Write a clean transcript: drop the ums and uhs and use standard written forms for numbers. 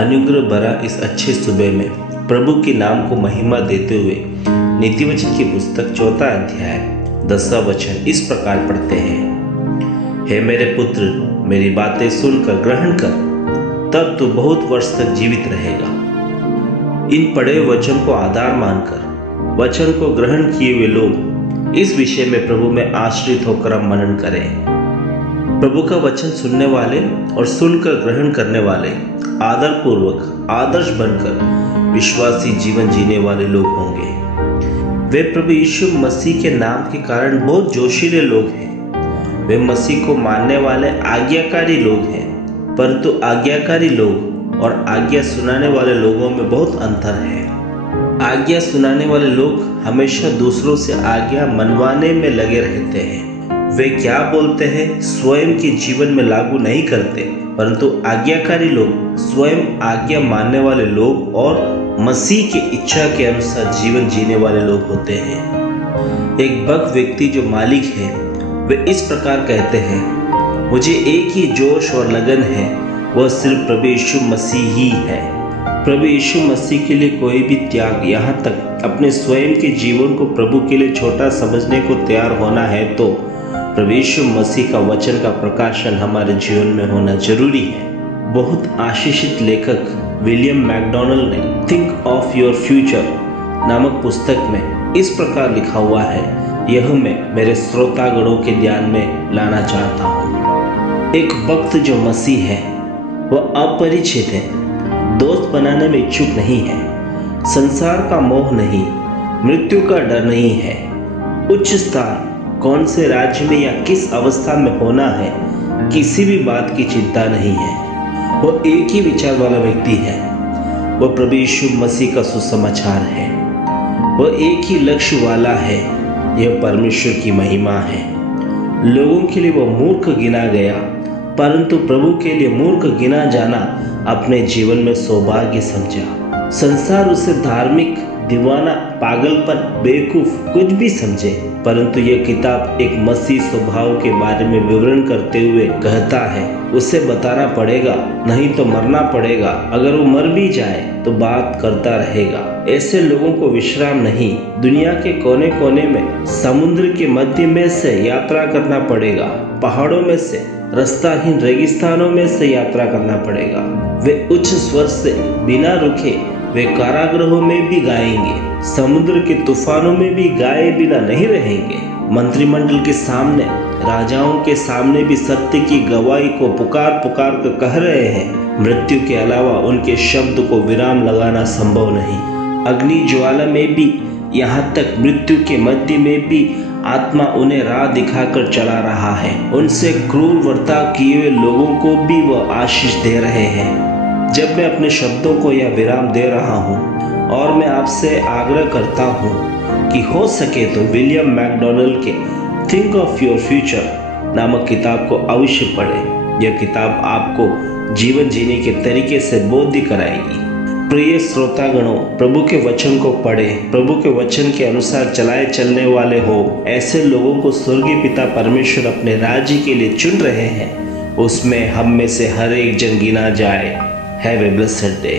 अनुग्रह भरा इस अच्छे सुबह में प्रभु के नाम को महिमा देते हुए नीतिवचन की पुस्तक 4 अध्याय 10वां वचन इस प्रकार पढ़ते हैं। हे मेरे पुत्र, मेरी बातें सुनकर ग्रहण कर, तब तू बहुत वर्ष तक जीवित रहेगा। इन पढ़े वचन को आधार मानकर वचन को ग्रहण किए हुए लोग इस विषय में प्रभु में आश्रित होकर अब मनन करें। प्रभु का वचन सुनने वाले और सुनकर ग्रहण करने वाले आदर पूर्वक आदर्श बनकर विश्वासी जीवन जीने वाले लोग होंगे। वे प्रभु यीशु मसीह के नाम के कारण बहुत जोशीले लोग हैं। वे मसीह को मानने वाले आज्ञाकारी लोग हैं, परंतु आज्ञाकारी लोग और आज्ञा सुनाने वाले लोगों में बहुत अंतर है। आज्ञा सुनाने वाले लोग हमेशा दूसरों से आज्ञा मनवाने में लगे रहते हैं। वे क्या बोलते हैं स्वयं के जीवन में लागू नहीं करते, परंतु आज्ञाकारी लोग स्वयं आज्ञा मानने वाले लोग और मसीह की इच्छा के अनुसार जीवन जीने वाले लोग होते हैं। एक भक्त व्यक्ति जो मालिक है, वे इस प्रकार कहते हैं, मुझे एक ही जोश और लगन है, वह सिर्फ प्रभु यीशु मसीह ही है। प्रभु यीशु मसीह के लिए कोई भी त्याग, यहाँ तक अपने स्वयं के जीवन को प्रभु के लिए छोटा समझने को तैयार होना है, तो प्रभु यीशु मसीह का वचन का प्रकाशन हमारे जीवन में होना जरूरी है। बहुत आशीषित लेखक विलियम मैकडॉनल्ड ने थिंक ऑफ योर फ्यूचर नामक पुस्तक में इस प्रकार लिखा हुआ है, यह मैं मेरे श्रोतागणों के ध्यान में लाना चाहता हूँ। एक भक्त जो मसीह है वह अपरिचित है, दोस्त बनाने में इच्छुक नहीं है, संसार का मोह नहीं, मृत्यु का डर नहीं है, उच्च स्थान कौन से राज्य में या किस अवस्था में होना है, किसी भी बात की चिंता नहीं है। वो एक ही विचार वाला व्यक्ति है, वह प्रभु यीशु मसीह का सुसमाचार है। वह एक ही लक्ष्य वाला है, यह परमेश्वर की महिमा है। लोगों के लिए वह मूर्ख गिना गया, परंतु प्रभु के लिए मूर्ख गिना जाना अपने जीवन में सौभाग्य समझा। संसार उसे धार्मिक, दीवाना, पागलपन, बेवकूफ कुछ भी समझे, परंतु यह किताब एक मसीह स्वभाव के बारे में विवरण करते हुए कहता है, उसे बताना पड़ेगा, नहीं तो मरना पड़ेगा। अगर वो मर भी जाए तो बात करता रहेगा। ऐसे लोगों को विश्राम नहीं, दुनिया के कोने कोने में, समुद्र के मध्य में से यात्रा करना पड़ेगा, पहाड़ों में से, रास्ताहीन रेगिस्तानों में से यात्रा करना पड़ेगा। वे उच्च स्वर से बिना रुके वे कारागृहों में भी गाएंगे, समुद्र के तूफानों में भी गाए बिना नहीं रहेंगे। मंत्रिमंडल के सामने, राजाओं के सामने भी सत्य की गवाही को पुकार पुकार कर कह रहे हैं। मृत्यु के अलावा उनके शब्द को विराम लगाना संभव नहीं। अग्नि ज्वाला में भी, यहाँ तक मृत्यु के मध्य में भी आत्मा उन्हें राह दिखाकर चला रहा है। उनसे क्रूर वर्ताव किए हुए लोगों को भी वह आशीष दे रहे हैं। जब मैं अपने शब्दों को यह विराम दे रहा हूँ और मैं आपसे आग्रह करता हूँ कि हो सके तो विलियम मैकडॉनल्ड के थिंक ऑफ योर फ्यूचर नामक किताब को अवश्य पढ़ें। यह किताब आपको जीवन जीने के तरीके से बोध कराएगी। प्रिय श्रोतागणों, प्रभु के वचन को पढ़ें, प्रभु के वचन के अनुसार चलाए चलने वाले हो। ऐसे लोगों को स्वर्गीय पिता परमेश्वर अपने राज्य के लिए चुन रहे हैं, उसमें हम में से हर एक जन गिना जाए। Have a blessed day.